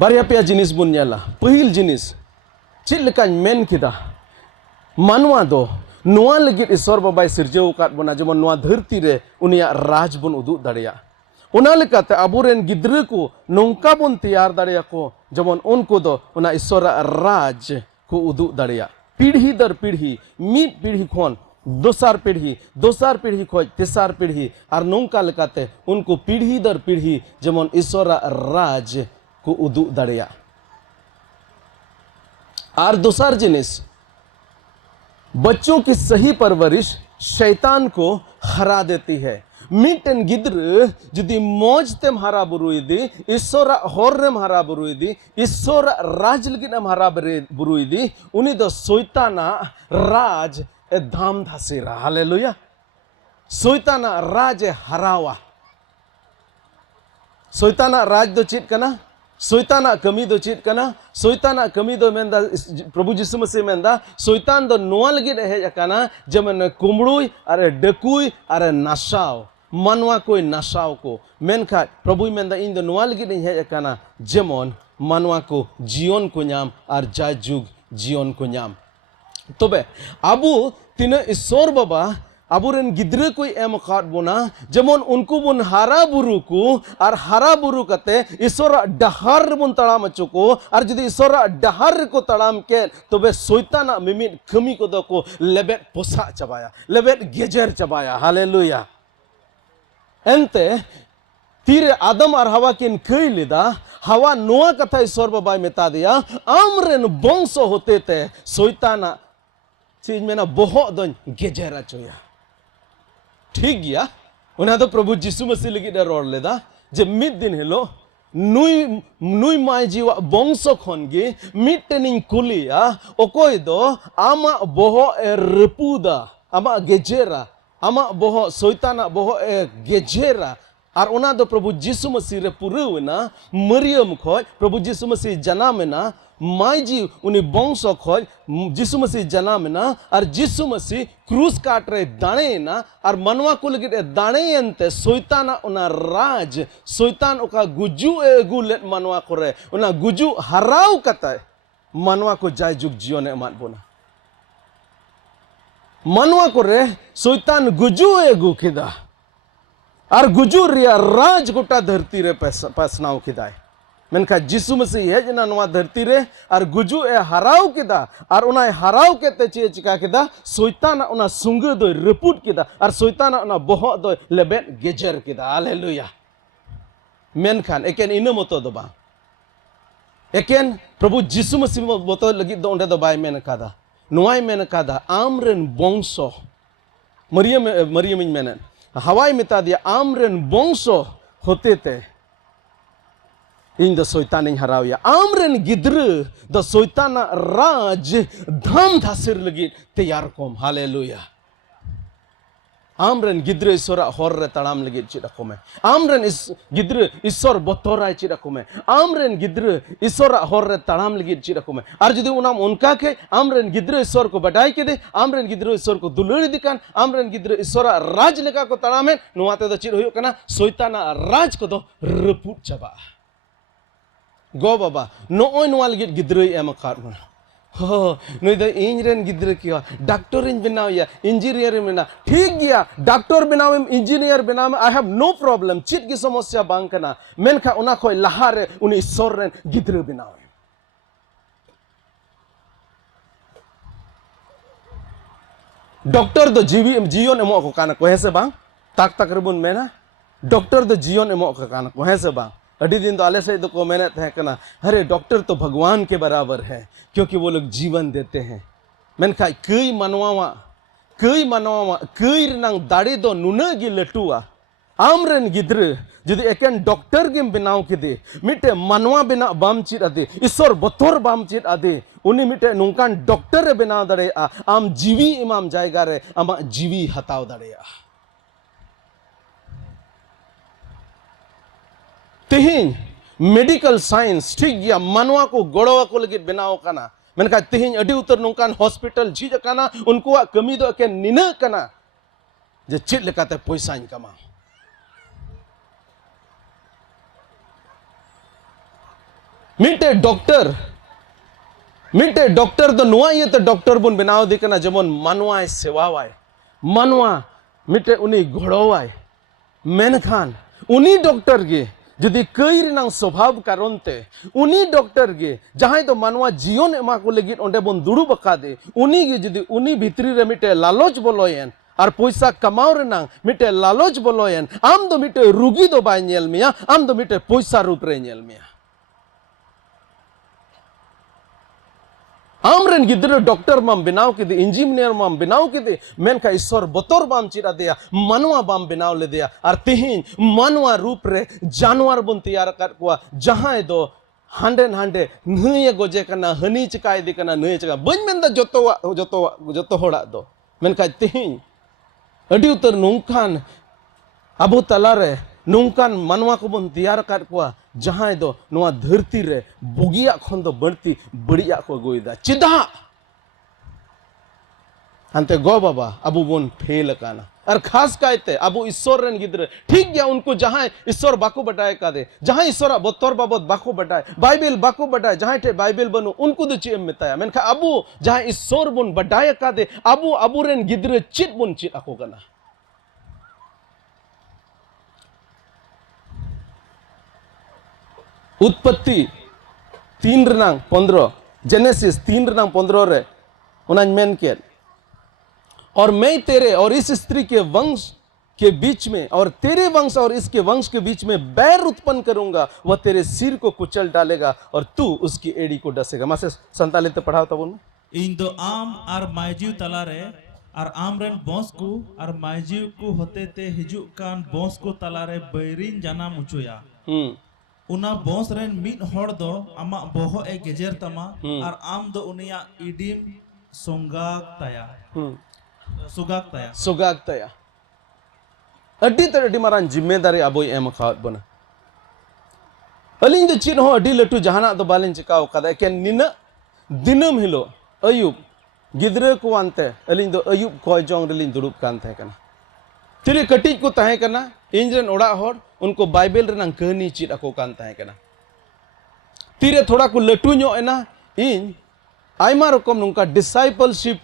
बारिया पे जिनिस बुन नेला पहिल जिनिस चेद लेकान मेन किदा मानवा दो नोआ लगित ईश्वर बाबाय सिरजाव काद बना जेमन नोआ धरती रे उनिया राज बन उदुग दाड़िया उना लेकाते आबोरेन गिद्रा को नोंका बन तैयार दाड़िया को जेमन उनको दो उना ईश्वर राज को उदुग दाड़िया पीढ़ी दर पीढ़ी मिद पीढ़ी खोन दोसार पीढ़ी खोज तेसार पीढ़ी और नोंका लेकाते उनको पीढ़ी दर पीढ़ी जेमन ईश्वर राज को उदुग दाड़िया और दोसार जिनिस बच्चों की सही परवरिश शैतान को हरा देती है मिटन गिद्र जुदी मौज तेम हरा बुरुइदी ईश्वर होररेम हरा बुरुइदी ईश्वर राज लगिनम हरा बुरुइदी उनी दो शैताना राज ए धाम धासीरा हालेलुया शैताना राज हरावा शैताना राज दो चेद कना शैताना कमी दो चेद कना शैताना कमी दो मेंदा प्रभु यीशु मसीह मेंदा शैतान दो नोआ लगिद हेज अकाना जेमन कुमड़ुई अरे डकुई अरे नाशाव मानवा कोई नाशाव को मेनखा प्रभु मेंदा इन दो नोआ लगिद हेज अकाना जेमन मानवा को जीवन को नाम और जाजुग जीवन को नाम तबे आबू तीन ईश्वर बाबा आबुरेन गिद्रा को एम खाद बोना जेमन उनको बुन हारा बुरु को और हारा बुरु कते ईश्वर डहार बुन तड़ाम चुको और जदि ईश्वर डहार को तड़ाम के तबे शैताना मिमिद कमी को दो को लेबेट पोसा चबाया लेबेट गेजर चबाया हालेलुया एंते तीरे आदम और हवा किन कई लेदा हवा नोआ कथा ईश्वर बाबा मेता दिया आमरेन बंशो होते ते शैताना चीज में ना बहुत दो गेजरा चोया ठीक गया उन्हें तो प्रभु यीशु मसीह लगी रोड लेदा जे मिद दिन हेलो नुई माय जीवा बंशो खनगे मिटेनिंग कुलिया ओकोय दो आमा बोहो ए रपुदा आमा गेजेरा आमा बोहो शैताना बोहो ए गेजेरा और उना दो प्रभु यीशु मसीह रे पुरुना मरियम खोज प्रभु यीशु मसीह जनामेना माय जी उनी बंशो खोज यीशु मसीह जनामेना और यीशु मसीह क्रूस काट रे दाणे ना और मनवा को लगे दाणे अंते शैताना उना राज शैतान उका गुजु एगु लेट मनवा करे उना गुजु हराव कता मनवा को जाय जुग जीवन एमात बोना मनवा करे शैतान गुजु एगु किदा और गुजूर रिया राज गोटा धरती रे पासनाव किदाय मेनखा यीशु मसीह है जना नवा धरती रे और गुजू ए हराव किदा और उना हराव केते चे चिका किदा शैतान उना सुंग दो रपुट किदा और शैतान उना बहो दो लेबेट गेजर किदा हालेलुया मेनखान एकेन इन मतो दो बा एकेन प्रभु यीशु मसीह मतो लगी दो ओंडे दो बाय मेन कादा नोवाय मेन कादा आमरेन बंशो मरियम मेन हवाई मेता दिया आमरेन बंशो होते थे इन द शैतान हराविया आमरेन गिद्र द शैताना राज धाम धासिर लगी तैयार कोम हालेलुया आमरेन गिद्र ईश्वर होर रे तड़ाम लगी चिदा कोमे आमरेन गिद्र ईश्वर बतोराय चिदा कोमे आमरेन गिद्र ईश्वर होर रे तड़ाम लगी चिदा कोमे और जदि उनाम उनका के आमरेन गिद्र ईश्वर को बडाई के दे आमरेन गिद्र ईश्वर को दुलड़ी दिकान आमरेन गिद्र ईश्वर राज लेका को तड़ामे नुवाते दो चिद होयो कना शैताना राज को दो रपुट चबा गो बाबा नोय नोवा लगी गिद्र एम खार हो नुई दो इंजरेन गिद्र किया डॉक्टर इंज बनाया इंजीनियर बना ठीक गया डॉक्टर बनावे इंजीनियर बनावे आई हैव नो प्रॉब्लम चित की समस्या बांग कना मेनखा उना कोई लहारे उन ईश्वर रेन गिद्र बनावे डॉक्टर दो जीवन एमो को काना को हेसे बांग ताक ताक रबुन मेना डॉक्टर दो जीवन एमो को काना को हेसे बांग अड़ी दिन तो आले से तो को मैंने तय करना अरे डॉक्टर तो भगवान के बराबर है क्योंकि वो लोग जीवन देते हैं मैंने कहा कई मनवावा कई रंग दाढ़ी दो नुना गी लटुआ आमरेन गिद्र जदि एकेन डॉक्टर गिम बनाव किदे मिटे मनवा बिना बाम चित आदे ईश्वर बतोर बाम चित आदे उनी मिटे नुकान डॉक्टर बनाव दड़े आम जीवी इमाम जायगा रे आमा जीवी हताव दड़े तिहिन मेडिकल साइंस ठीक गया मनवा को गड़वा को लगे बनाव कना मेनका तिहिन अडी उतर नुकान हॉस्पिटल झीज कना उनको कमी दो के निना कना जे चित लेकाते पैसा कमा मिटे डॉक्टर तो नुआ ये तो डॉक्टर बन बनाव दे कना जमन मानवाय सेवावाय मानवा मिटे उनी घोड़वाय मेनखान उनी डॉक्टर गे जुदी कई रिनांग स्वभाव कारणते उनी डॉक्टर गे जहां तो मानवा जीवन एमा को लगी ओंडे बन दुड़ू बका दे उनी गे जुदी उनी भितरी रे मिटे लालच बोलोयन और पैसा कमाओ रेनांग मिटे लालच बोलोयन आम दो मिटे रुगी दो बाय नेल मिया आम दो मिटे पैसा रूप रे नेल मिया आमरन गिद्र डॉक्टर माम बनाव के दे इंजीनियर माम बनाव के दे मेनका ईश्वर बतौर बाम चिरा दिया मानवा बाम बनाव ले दिया और तिहिन मानवा रूप रे जानवर बन तैयार कर कुआ जहां दो हांडे हांडे नय गोजे कना हनी चिकाय दे कना नय चिका बन मेन दा जोतो होड़ा दो मेनका तिहिन अडी उतर नोंखान अबो तलारे नोंखान मानवा को बन तैयार कर कुआ जहां दो नोआ धरती रे बुगिया खन दो बढ़ती बढ़िया को गोइदा चिदा अंते गो बाबा अबु बोन फेल काना और खास कायते अबु ईश्वर रन गिद्र ठीक गया उनको जहां ईश्वर बाको बटाए का दे जहां ईश्वर बतौर बाबत बाको बटाए बाइबल बाको बटाए जहां टे बाइबल बनु उनको दो चेम मिताया मेनखा अबु जहां ईश्वर बोन बटाए का दे अबु रन गिद्र चित बोन चित आको कना उत्पत्ति 3:15 जेनेसिस 3:15 रे उन्हें मेन किया और मैं तेरे और इस स्त्री के वंश के बीच में और तेरे वंश और इसके वंश के बीच में बैर उत्पन्न करूंगा वह तेरे सिर को कुचल डालेगा और तू उसकी एड़ी को डसेगा मासे 47 ते पढ़ाओ तब इन दो आम और मायजीव तलारे और आमरन बॉस को और मायजीव को होते ते हिजू कान बॉस को तलारे बैरिन जाना मुचोया उना बॉस रेन मिट हड़ दो आमा बोहो ए गेजेर तमा और आम दो उनिया इडिम सुगाक ताया अड्डी तर अड्डी मारान जिम्मेदारी अबोय एम खावत बना अलिंग दो चिन हो अड्डी लटू जहाना दो बालिन चिकाव कदा के निना दिनम हिलो अयुब गिद्रे को आनते अलिंग दो अयुब कोय जोंग रलिन दुड़ुब कान थे कना तिरे कटिज को तहे कना इंजन ओड़ा होड़ उनको बाइबल रनंग कहानी चित ako kan tahe kana tire thoda ko latu nyo ena in aima rokom nungka discipleship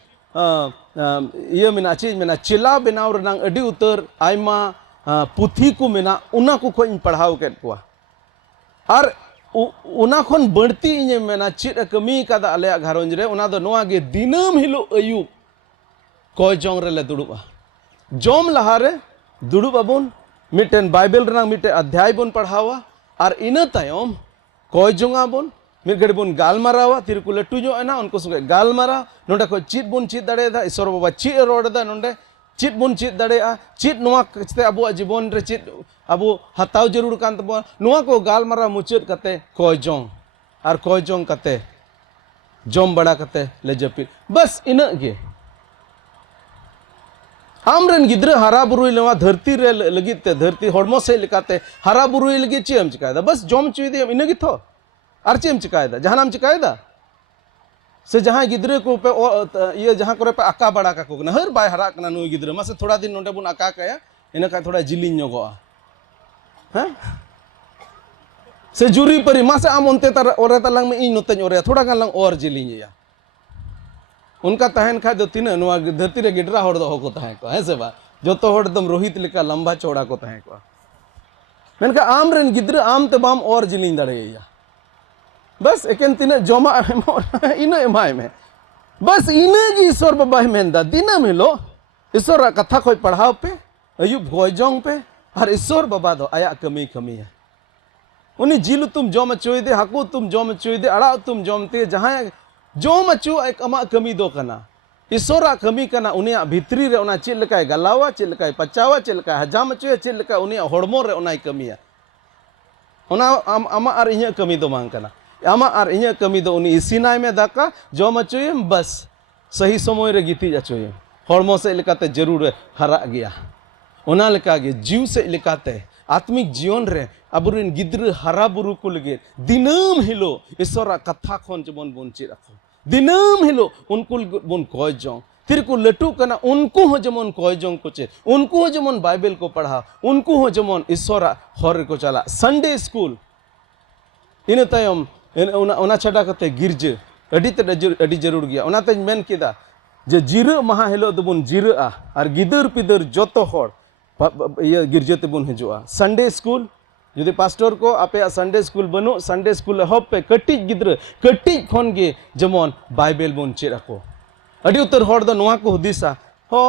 iya mena chi mena chila benaw renang adi utar aima puthi ko mena una ko khoi padhao ket kwa ar una khon बढ़ती इने मेना चित कमी kada alea gharonj re una do noa ge dinam hilo ayub koy jong re le duduba jom lahare दुड़ुबाबन मिटेन Bible रंग मिटे अध्याय बन पढ़ावा और इन तायम कोय जोंगाबन मिट घड़ी बन गालमारावा तिरकु लटू जो एना उनको संगे गालमारा नोंडे को चित बन चित दाड़ेदा ईश्वर बाबा चित रोडदा नोंडे चित बन चित दाड़ेआ चित नोआ कते अबो जीवन रे चित अबो हताव जरूर कान तबो नोआ को गालमारा मुचत कते कोय जोंग कते जोम बड़ा कते ले जपित बस इना गे आमरन गिद्र हरा बुरुई लेवा धरती रे लगित ते धरती हड़मो से लिकाते हरा बुरुई लगी चेम चिकायदा बस जोम चुई दे इनगी थो आर चेम चिकायदा जहानाम चिकायदा से जहां गिद्र को पे ये जहां करे पे आका बड़ा का को हर बाय हरा कना नुई गिद्र मासे थोड़ा दिन नोंडे बुन आका काया इना का थोड़ा जिलिन ᱧᱚᱜᱚᱜᱼᱟ हैं से जुरी परी मासे आम ओनते तार ओरे तलांग में इन नोतेñ ओरे थोड़ा गान लंग और जिलिन या उनका तहन खा दो तीन धरती रे गिडरा होड़ दो को तहे को है से बा जो तो होड़ दम रोहित लिका लंबा चौड़ा को तहे को मेनका आम रन गिद्र आम ते बाम और जिलिन दड़ेया बस एकेन तीन जमा इना एमाय में बस इना जी ईश्वर बाबा मेंदा दिनम हिलो ईश्वर कथा कोई पढ़ाओ पे अयुब गोयजोंग पे और ईश्वर बाबा दो आया कमी है उन्हीं जिल तुम जम चोई दे हाकू तुम जम चोई दे अड़ा तुम जमते जहां जोम अचु एक अमा कमी दो कना ईश्वरा कमी कना उनिया भितरी रे उना चिल लकाय गलावा चिल लकाय पचावा चिल लकाय हजाम अचु चिल लकाय उनिया हड़मो रे उनाय कमिया उना अमा आर इnya कमी दो मांग कना अमा आर इnya कमी दो उनी इसिनाय में दाका जोम अचुय बस सही समय रे गिति अचुय हड़मो से लकाते जरूर हरा गया उना लका गे जीव से लकाते आत्मिक जीवन रे अबुरिन गिद्र हरा बुरु को लगे दिनम हिलो ईश्वरा कथा खन जबन बंचित रखो दिनम हिलो उनको बन कोय जों फिर को लटू कना उनको हो जमन कोय जों को चे उनको हो जमन बाइबल को पढ़ा उनको हो जमन ईश्वरा हर को चला संडे स्कूल इन तायम ona chada kate girja adi jarur gya ona te men kida je jira maha hilo dobon jira ar gidur pidur joto hor iya girja te bon hijua Sunday school jodi pastor ko ape Sunday school banu Sunday school hop pe kati gidra kati khon ge jemon Bible bon chid ako adi utar hor do noa ko hudisa ho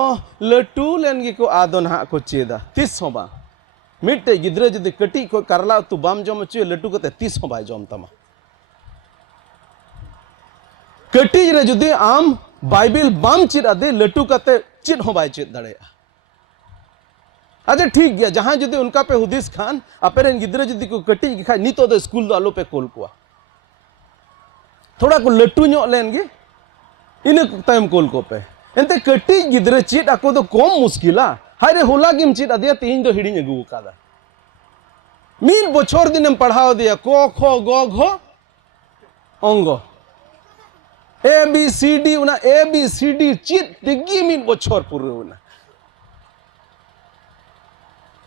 latu len gi ko adon ha ko cheda 30 hoba mitte gidra jodi kati ko karla tu bam jom chu latu kate 30 hoba jom tama kati re jodi am Bible bam chid ade latu kate chid hoba chid dare अच्छा ठीक गया जहां जुदी उनका पे हुदिस खान अपेरन गिद्रे जुदी को कटी खा नितो दो स्कूल दो आलो पे कोल कुआ थोड़ा को लट्टू ᱧᱚᱜ लेन गे इन टाइम कोल को पे एंते कटी गिद्रे चीट ako दो कम मुश्किला हाय रे होला गिम चीट अदिया तीन दो हिड़ी अगु कादा मीन बछर दिनम पढ़ाओ दिया क ख ग घ अंग ए बी सी डी उना ए बी सी डी चीट दिगी मीन बछर पुरे उना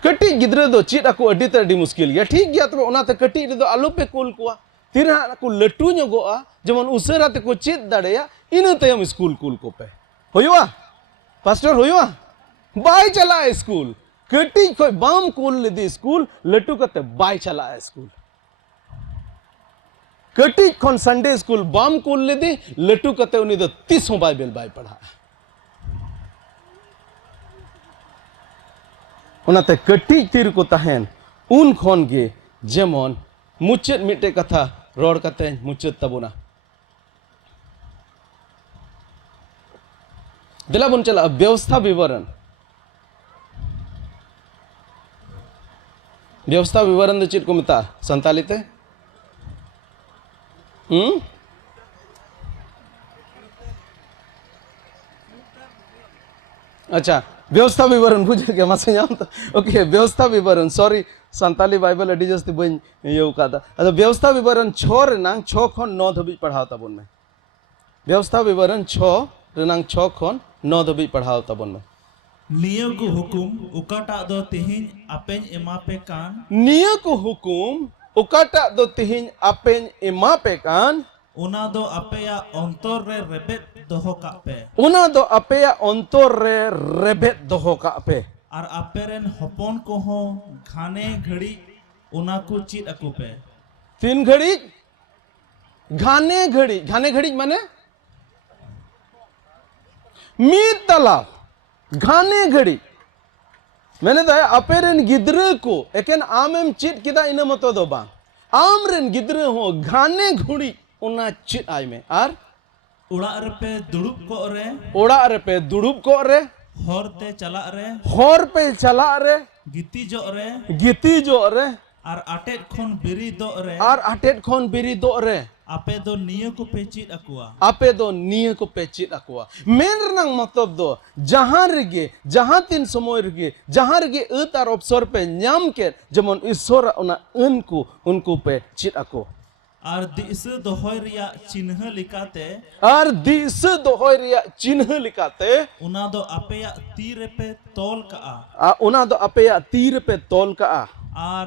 कटी गिद्रे दो चीट ako अडी ते अडी मुश्किल गया ठीक गया तबे ओना ते कटी रे दो आलो पे कोल कुआ तिरा को लट्टू ᱧᱚᱜᱚᱜᱼᱟ जेमन उसेरा ते को चीट दाड़ेया इन तयम स्कूल कुल को पे होयुआ पास्टर होयुआ बाय चला स्कूल कटी कोई बाम कुल लेदी स्कूल लट्टू कते बाय चला स्कूल कटी खन संडे स्कूल बाम कुल लेदी लट्टू कते उनी दो 30 बाइबल बाय पढ़ा उनाते कटी तीर को तहन उन खन गे जेमन मुचेत मिटे कथा रोड कते मुचेत तबुना दिला बन चला व्यवस्था विवरण दो चीज को मिता संताली ते अच्छा व्यवस्था विवरण बुझे के मासे जाम तो ओके व्यवस्था विवरण सॉरी संताली बाइबल अडी जस्ती बन यो कादा अदा व्यवस्था विवरण 6 रेनांग 6 खन 9 धबी पढ़ाव तबन में व्यवस्था विवरण 6 रेनांग 6 खन 9 धबी पढ़ाव तबन में नियम को हुकुम उकाटा दो तिहिन अपेन एमा पे कान नियम को हुकुम उकाटा दो तिहिन अपेन एमा पे कान उना दो अपेया अंतर रे रेबेत दोहो का पे उना दो अपेया अंतर रे रेबेत दोहो का पे और अपेरेन हपन को हो घाने घड़ी उना को चीत अको पे 3 घड़ी घाने घड़ी माने मीत तालाब घाने घड़ी मैंने तो अपेरेन गिद्रे को एकेन आमेम चीत किदा इन मतो दो बा आमरेन गिद्रे हो घाने घड़ी उना चीत आय में आर उड़ा रे पे दुड़ुब को रे ओड़ा रे पे दुड़ुब को रे हर पे चला रे गिती जो रे और आटेट खन बिरी दो रे आपे दो निय को पे चीत अकुआ मेन रंग मतलब दो जहां तीन समय रगे जहां रगे अत और अवसर पे ᱧᱟᱢ के जेमन ईश्वर उना उनको पे चीत अको और दिस दोहय रिया चिन्ह लिकाते उना दो अपेया तीर पे तोल का और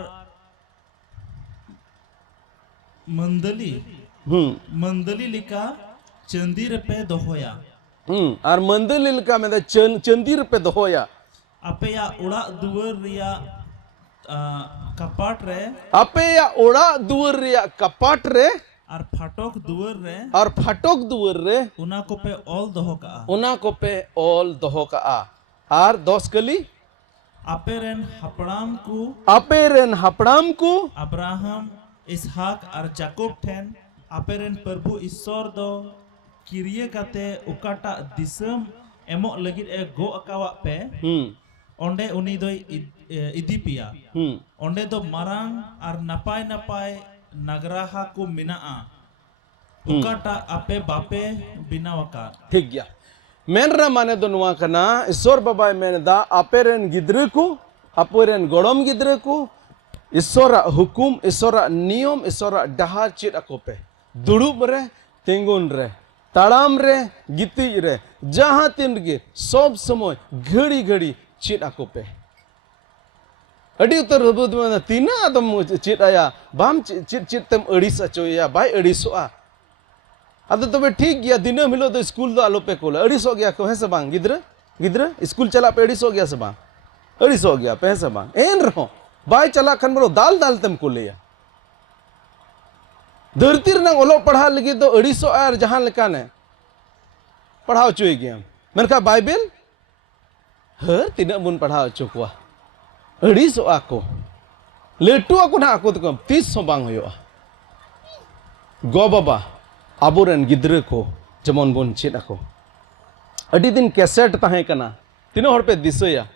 मंदली लिका चंदीर पे दोहया और मंदली लिका में चंदीर पे दोहया अपेया उड़ा दुवर रिया कपाट रे अपेया उड़ा दुवर रिया कपाट रे और फाटक दुवर रे उना को पे ऑल दोहो का और 10 कली अपेरेन हपड़ाम को अब्राहम इसहाक और जाकोब ठेन अपेरेन प्रभु ईश्वर दो किरिये काते उकाटा दिसम एमो लगित ए गो अकावा पे ओंडे उनी दो इदिपिया ओंडे दो मरांग और नपाय नगराहा को मिनाआ उकाटा आपे बापे बिनावका ठीक गया मेनरा माने दो नुआ कना ईश्वर बाबा मेन दा अपेरेन गिद्रे को अपेरेन गोड़म गिद्रे को ईश्वर हुकुम ईश्वर नियम ईश्वर डहार चीत अको पे दुड़ुब रे तिंगुन रे ताड़ाम रे गिती रे जहां तीन गे सब समय घड़ी चीत अको पे अड़ी उतर तीना आदम चेत आया बाम चेत तेम अड़ीस अचोया बाय अड़ीसोआ अदो तबे ठीक गया दिनम हिलो तो स्कूल दो आलो पे कोला अड़ीसो गया को है से बांग गिद्र गिद्र स्कूल चला पे अड़ीसो गया से बांग अड़ीसो गया पे से बांग एन रहो बाय चला खन बोलो दाल दाल तेम कोलेया धरती रंग ओलो पढ़ा लगी तो अड़ीसो आर जहां लेका ने पढ़ाओ चुई गया मेनका बाइबल हर तीना बुन पढ़ाओ चुकवा अड़ीसो आको लेटू आको ना आको तो 30 बांग होयो गो बाबा आबोरन गिद्र को जमन बोन चेद आको अड़ी दिन कैसेट ताहे कना तीनो हर पे दिसोया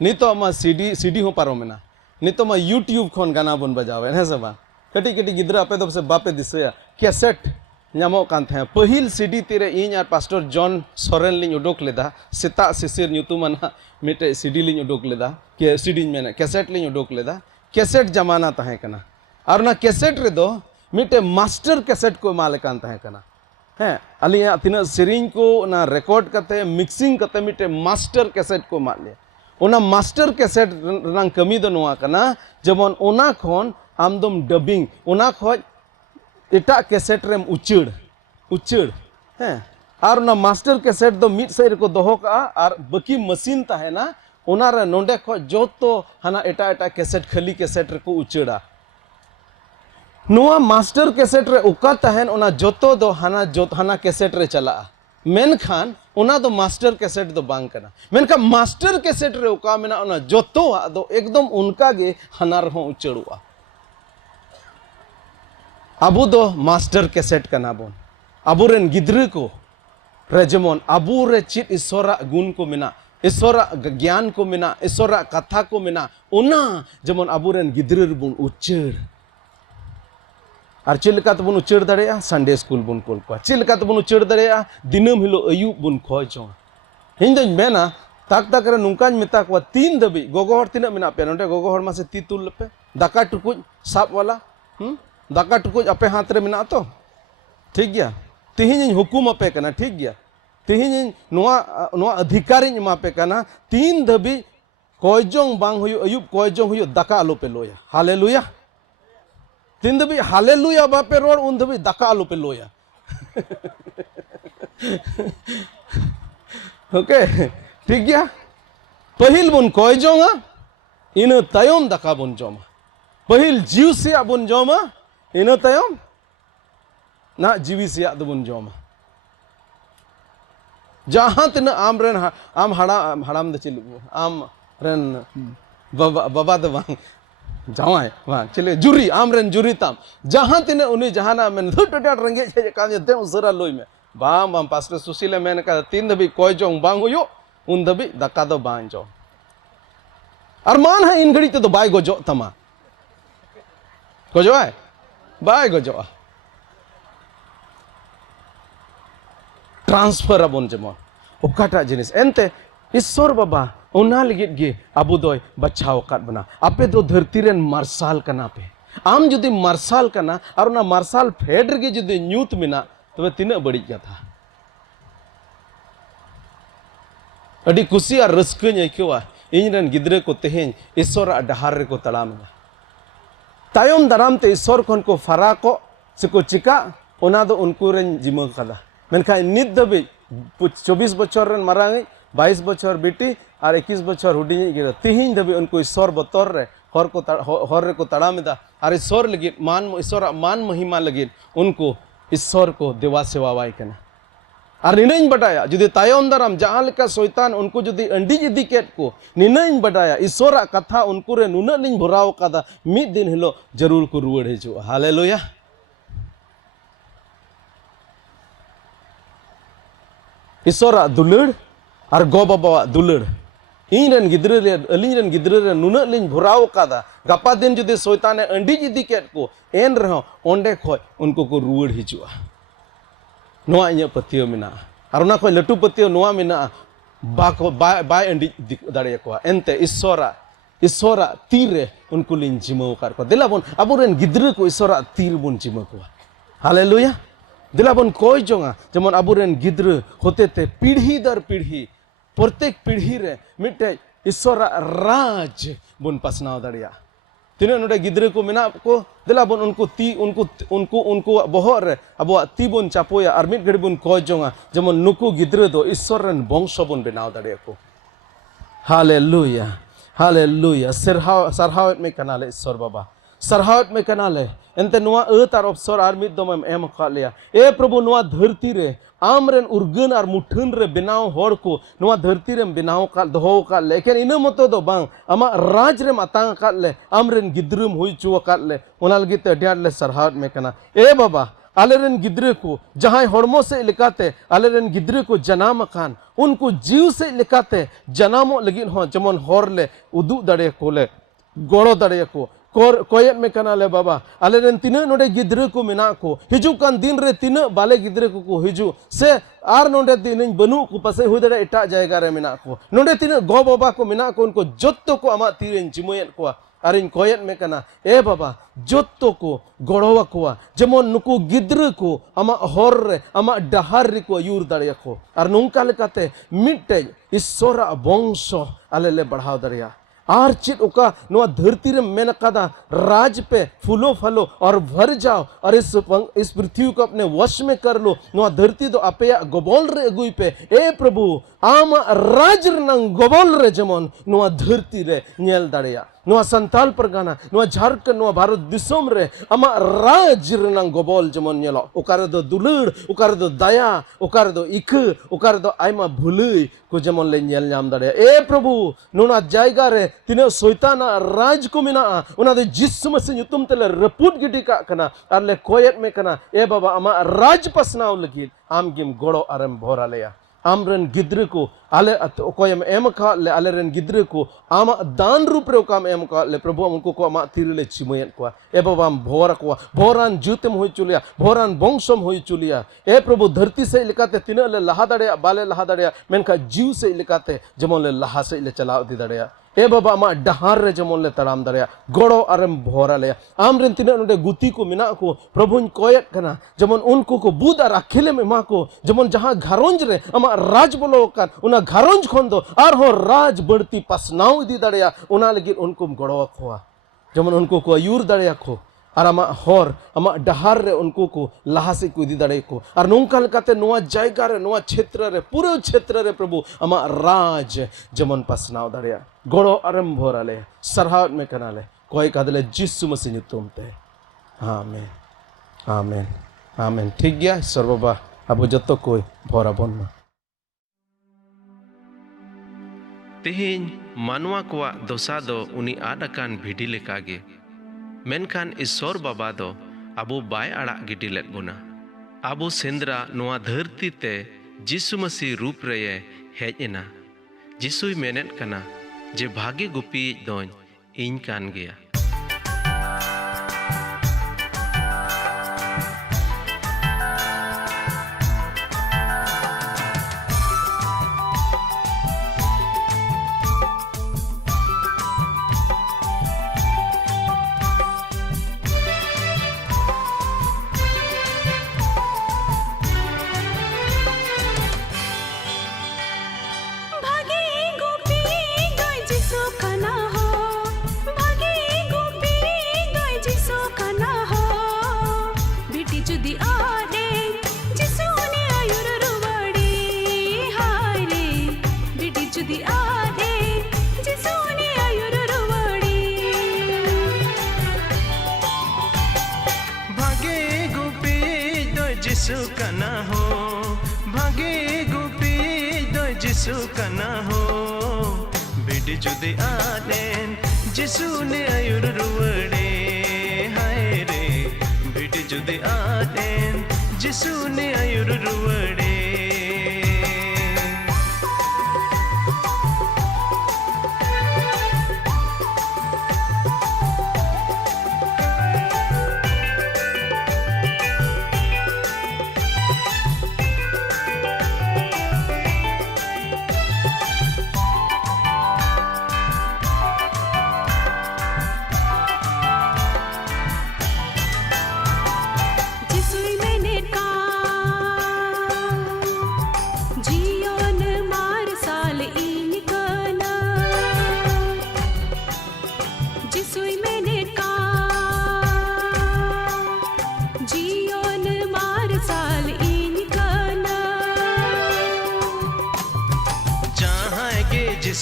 नितो मा सीडी हो पारोमेना नितो मा यूट्यूब खोन गाना बोन बजावे है सब कटी कटी गिद्र आपे तो से बापे दिसोया कैसेट ᱧᱟᱢᱚᱜ ᱠᱟᱱ ᱛᱟᱦᱮᱸ ᱯᱟᱹᱦᱤᱞ ᱥᱤᱰᱤ ᱛᱤᱨᱮ ᱤᱧ ᱟᱨ ᱯᱟᱥᱴᱚᱨ ᱡᱚᱱ ᱥᱚᱨᱮᱱ ᱞᱤᱧ ᱩᱰᱩᱠ ᱞᱮᱫᱟ ᱥᱮᱛᱟᱜ ᱥᱤᱥᱤᱨ ᱧᱩᱛᱩᱢᱟᱱᱟᱜ ᱢᱤᱫᱴᱮᱡ ᱥᱤᱰᱤ ᱞᱤᱧ ᱩᱰᱩᱠ ᱞᱮᱫᱟ ᱥᱤᱰᱤᱧ ᱢᱮᱱᱟ ᱠᱮᱥᱮᱴ ᱞᱤᱧ ᱩᱰᱩᱠ ᱞᱮᱫᱟ ᱠᱮᱥᱮᱴ ᱡᱟᱢᱟᱱᱟ ᱛᱟᱦᱮᱸ ᱠᱟᱱᱟ ᱟᱨ ᱚᱱᱟ ᱠᱮᱥᱮᱴ ᱨᱮᱫᱚ ᱢᱤᱫᱴᱮᱡ ᱢᱟᱥᱴᱟᱨ ᱠᱮᱥᱮᱴ ᱠᱚ ᱮᱢᱟᱞᱮ ᱠᱟᱱ ᱛᱟᱦᱮᱸ ᱠᱟᱱᱟ ᱦᱮᱸ ᱟᱹᱞᱤᱧᱟᱜ ᱛᱤᱱᱟᱹᱜ ᱥᱮᱨᱮᱧ ᱠᱚ ᱚᱱᱟ ᱨᱮᱠᱚᱨᱰ ᱠᱟᱛᱮ ᱢᱤᱠᱥᱤᱝ ᱠᱟᱛᱮ ᱢᱤᱫᱴᱮᱡ ᱢᱟᱥᱴᱟᱨ ᱠᱮᱥᱮᱴ ᱠᱚ ᱮᱢᱟᱜ ᱞᱮᱭᱟ ᱚᱱᱟ ᱢᱟᱥᱴᱟर कैसेट रंग कमी दो नोआ कना जेमन ओना खोन आमदम डबिंग ओना खोज एटा कैसेट रेम उचड़ हैं और ना मास्टर कैसेट दो मिड साइड को दोहो का और बाकी मशीन ताहेना ओना रे नोंडे खो जोतो हाना एटा एटा कैसेट खाली कैसेट रे को उचड़ा नोआ मास्टर कैसेट रे उका ताहेन ओना जोतो दो हाना कैसेट रे चला मेनखान ओना दो मास्टर कैसेट दो बांग कना मेनका मास्टर कैसेट रे उका मेना ओना जोतो दो एकदम उनका गे हाना रे हो उचड़ुआ अबु दो मास्टर कैसेट कना बोन अबुरेन गिद्र को रेजमोन अबुरे चित ईश्वरा गुण को मिना ईश्वरा ज्ञान को मिना ईश्वरा कथा को मिना ओना जेमन अबुरेन गिद्र बुन उच्चर और चिलका तबुन उच्चर दड़ेया संडे स्कूल बुन कोल को चिलका तबुन उच्चर दड़ेया दिनम हिलो अयुब बुन खोय चो हिंद दኝ मेना ताक ताक रे नुकान मिता को 3 दबी गोगो हर तिना मिना पे नोटे गोगो हर मासे ती तुल पे दाका टुकुज साप वाला दाका टुकुज अपे हाथ रे मिना तो ठीक गया तिहिन हुकुम पे कना ठीक गया तिहिन नोआ अधिकारी मा पे कना 3 दबी कोयजोंग बांग हुयो अयुब कोयजोंग हुयो दाका आलो पे लोया हालेलुया 3 दबी हालेलुया बापे रोड उन दबी दाका आलो पे लोया ओके ठीक गया पहिल बुन कोयजोंगा इन तायम दाका बुन जोमा पहिल जीव से बुन जोमा इन तायम ना जीवी से बुन जोमा जहां तीन आम रेन आम हड़ाम दे चिल आम रेन बाबा दे बांग जावाय बांग चिले जुरी आम रेन जुरी ताम जहां तीन उनी जहाना में धुट रंगे छे का दे उसरा लोई में बाम बाम पास्टर सुशील मेन का 3 दबी कोय जोंग बांग होयो उन दबी दका दो बांग जो और मान है इन घड़ी तो बाय गोजो तमा गोजो है बाय गोजो ट्रांसफर अबन जेमन ओकाटा जिनिस एनते ईश्वर बाबा ओना लगित गे अबु दोय बचाव काट बना आपे दो धरती रेन मार्शाल कना पे आम जुदी मार्शाल कना और ना मार्शाल फेड गे जुदी न्यूत मिना तबे तिना बड़ी कथा अडी खुशी और रस्क आइकवा इन रेन गिद्रे को तेहेन ईश्वर डहार रे को तड़ाम तायम दाराम ते ईश्वर खन को फरा को से को चिका ओना दो उनको रेन जिमा कदा मेनखा नित दबी 24 बचर रेन मारांगी 22 बचर बेटी और 21 बचर हुडिंग गिरा तिहिन दबी उनको ईश्वर बतर रे हर रे को तड़ामेदा और ईश्वर लगी ईश्वर मान महिमा लगी उनको ईश्वर को देवा सेवा वाई कना और निनाइन बटाया जुदी तायम दाराम जहां लेका शैतान उनको जुदी अंडी इदी केट को निनाइन बटाया ईश्वर कथा उनको रे नुना लिंग भराव कादा मिद दिन हिलो जरूर को रुवड़ हिजु हालेलुया ईश्वर दुलड़ और गो बाबा दुलड़ इन रेन गिद्रे रे अलिन रेन गिद्रे रे नुना लिंग भराव कादा गपा दिन जुदी शैतान अंडी इदी केट को एन रहो ओंडे खोय उनको को रुवड़ हिजुआ नोआ इᱧ पतियो मिना और ना कोई लटू पतियो नोआ मिना बाको बाय अंडी दाड़े को एनते ईश्वरा तीर रे उनको लिन जिमो कर को दिला बोन अबु रेन गिद्रे को ईश्वरा तीर बोन जिमो को हालेलुया दिला बोन कोई जोंगा जेमन अबु रेन गिद्रे होते ते पीढ़ी दर पीढ़ी प्रत्येक पीढ़ी रे मिटे ईश्वर राज बन पासनाव दाड़िया तीना नोडे गिद्रे को मेना को देला बन उनको ती उनको बहर रे अब ती बन चापोया और मिट घड़ी बन कय जोंगा जेमन नुकु गिद्रे दो ईश्वर रन वंश बन बनाव दाड़िया को हालेलुया हालेलुया सरहावत में कनाले ईश्वर बाबा सरहावत में कनाले एंते नुआ तार अवसर आर मिट दम एम का लिया ए प्रभु नुआ धरती रे आमरेन उर्गन और मुठन रे बनाव होड़ को नुआ धरती रे बनाव का दोहो का लेकिन इन मतो दो बांग अमा राज रे मातांग का ले आमरेन गिद्रम हुई चुवा का ले उना लगी ते ढाड ले सरहावत में कना ए बाबा आलेरन गिद्रे को जहां हड़मो से लिकाते आलेरन गिद्रे को जनाम खान उनको जीव से लिकाते जनामो लगिन हो जमन हर ले उदु दड़े को ले गोड़ो दड़े को कोयत में कना ले बाबा आलेरन तीना नोडे गिद्रे को मेना को हिजु कान दिन रे तीना बाले गिद्रे को हिजु से आर नोडे दिन बनु को पासे हुई दड़े एटा जायगा रे मेना को नोडे तीना गो बाबा को मेना को उनको जोत्तो को आमा तीरेन जिमोयत को और इन कोयत में कना ए बाबा जोत्तो को गड़वा को जेमन नुकु गिद्रे को आमा हर रे आमा डहार रे को यूर दड़े को और नोंका लेकाते मिटे ईश्वर वंश आले ले बढ़ाव दड़िया आर चित उका नुआ धरती रे मेन कदा राज पे फूलो फलो और भर जाओ और इस पृथ्वी को अपने वश में कर लो नुआ धरती तो आपे गोबोल रे अगुई पे ए प्रभु आम राज रनंग गोबोल रे जमन नुआ धरती रे नेल दाड़िया नुआ संताल परगाना नुआ झारखंड नुआ भारत दिसोम रे आमा राज रनंग गोबोल जमन नेलो उकारे दो दुलड़ उकारे दो दया उकारे दो इक उकारे दो आयमा भुलई को जमन ले नेल नाम दाड़िया ए प्रभु नुना जायगा रे तिने शैताना राज को मिना उना दे जिस्सु मसीह ᱧᱩᱛᱩᱢ तेले रपूट गिटी का कना और ले कोयत में कना ए बाबा आमा राज पसनाव लगी आम गिम गोड़ो आरम भोरा लेया आमरन गिद्रे को आले कोयम एम का ले आलेरन गिद्रे को आमा दान रूप रे काम एम का ले प्रभु उनको को आमा तिरले चिमयन को ए बाबा हम भोरा को भोरान जुतेम होई चुलिया भोरान वंशम होई चुलिया ए प्रभु धरती से लिकाते तिने ले लहा दड़े बाले लहा दड़े मेनका जीव से लिकाते जमन ले लहा से ले चलाव दी दड़े ए बाबा आमा डहार रे जमन ले तराम दड़े गोड़ो आरम भोरा ले आमरेन तिने नोडे गुती को मिना को प्रभुन कोयत कना जमन उनको को बुद और अखिले में मा को जमन जहां घरोंज रे आमा राज बोलो कान उना घरोंज खन दो आर हो राज बढ़ती पसनाव दी दड़िया उना लगी उनको गड़ो खोआ जमन उनको को यूर दड़िया खो और आमा हर आमा डहार रे उनको को लहा से को दी दड़े को और नोंका लकाते नोआ जायगा रे नोआ क्षेत्र रे पूरे क्षेत्र रे प्रभु आमा राज जमन पसनाव दड़िया गड़ो आरंभ होराले सरहावत में कनाले कोई कादले जिस्सु मसीह ᱧᱩᱛᱩᱢ ते आमेन आमेन आमेन ठीक गया ईश्वर बाबा अब जतो कोई भोरा बन तेहेन मानवा कोआ दोसा दो उनी आडकान भिडी लेकागे मेनखान ईश्वर बाबा दो अबो बाय आड़ा गिडी लेत बोना अबो सेंद्रा नोआ धरती ते जिसु मसीह रूप रे हेज एना जिसुई मेनेत कना जे भागे गुपी दोन इन कान गया जिसु कना हो भागे गुपी दो जिसु कना हो बिडी जुदे आदेन जिसु ने आयुर रुवड़े हाय रे बिडी जुदे आदेन जिसु ने आयुर रुवड़े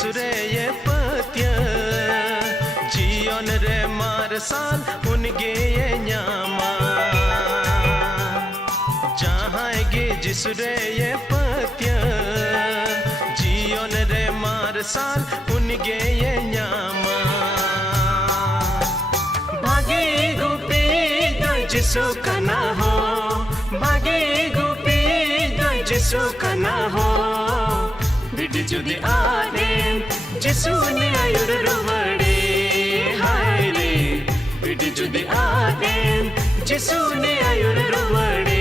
जिसुरे ये पत्या जीवन रे मारसाल उनगे ये न्यामा जहाँ गे जिसुरे ये पत्या जीवन रे मारसाल उनगे ये न्यामा भागे गुपी दो जिसु का ना हो भागे गुपी दो जिसु का ना हो बिडी जुदी आदेम जिसु ने आयुर रुवड़े हाय रे बिडी जुदी आदेम जिसु ने आयुर रुवड़े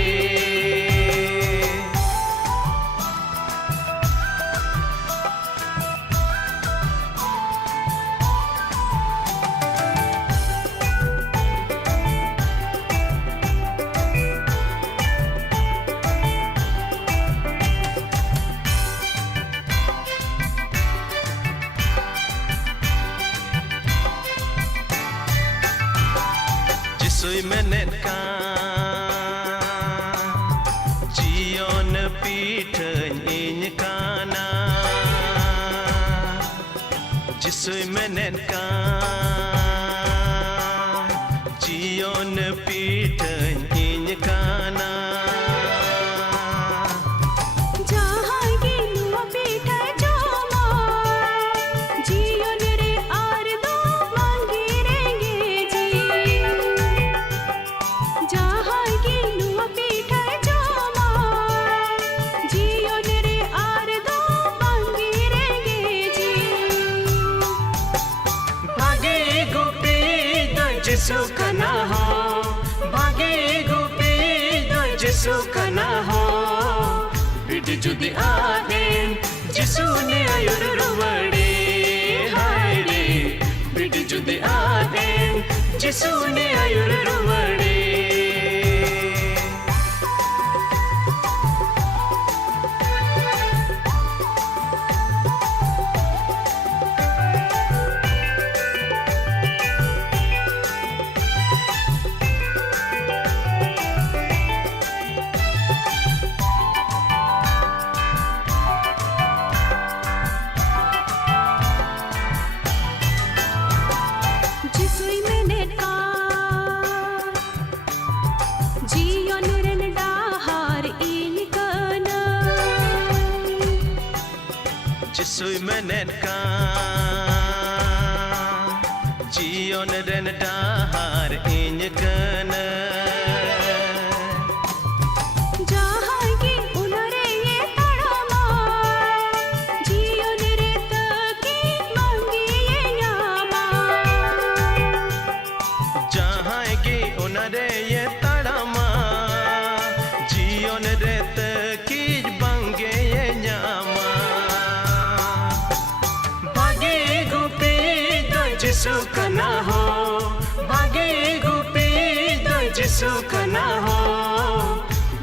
Soy menetkan Jion pithen in kana Jisoy menetkan Jion pithen in kana जिसु का ना हो भागे गोपी दो जिसु का ना हो बिडी जुदी आदेम जिसु ने आयुर रुवड़े हाय रे बिडी जुदी आदेम जिसु ने आयुर रुवड़े Jisoy menetkan Jion ren dahar in kana Jahan ki unare ye tadama Jion re taki mangi ye nyama Jahan ki unare ye tadama Jion re taki bange ye nyama जिसु का ना हो भागे गोपी दो जिसु का ना हो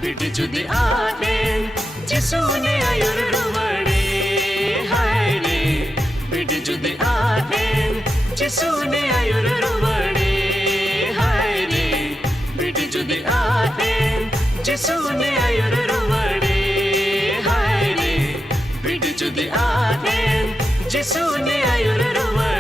बिडी जुदी आदेम जिसु ने आयुर रुवड़े हाय रे बिडी जुदी आदेम जिसु ने आयुर रुवड़े हाय रे बिडी जुदी आदेम जिसु ने आयुर रुवड़े हाय रे बिडी जुदी आदेम जिसु ने आयुर रुवड़े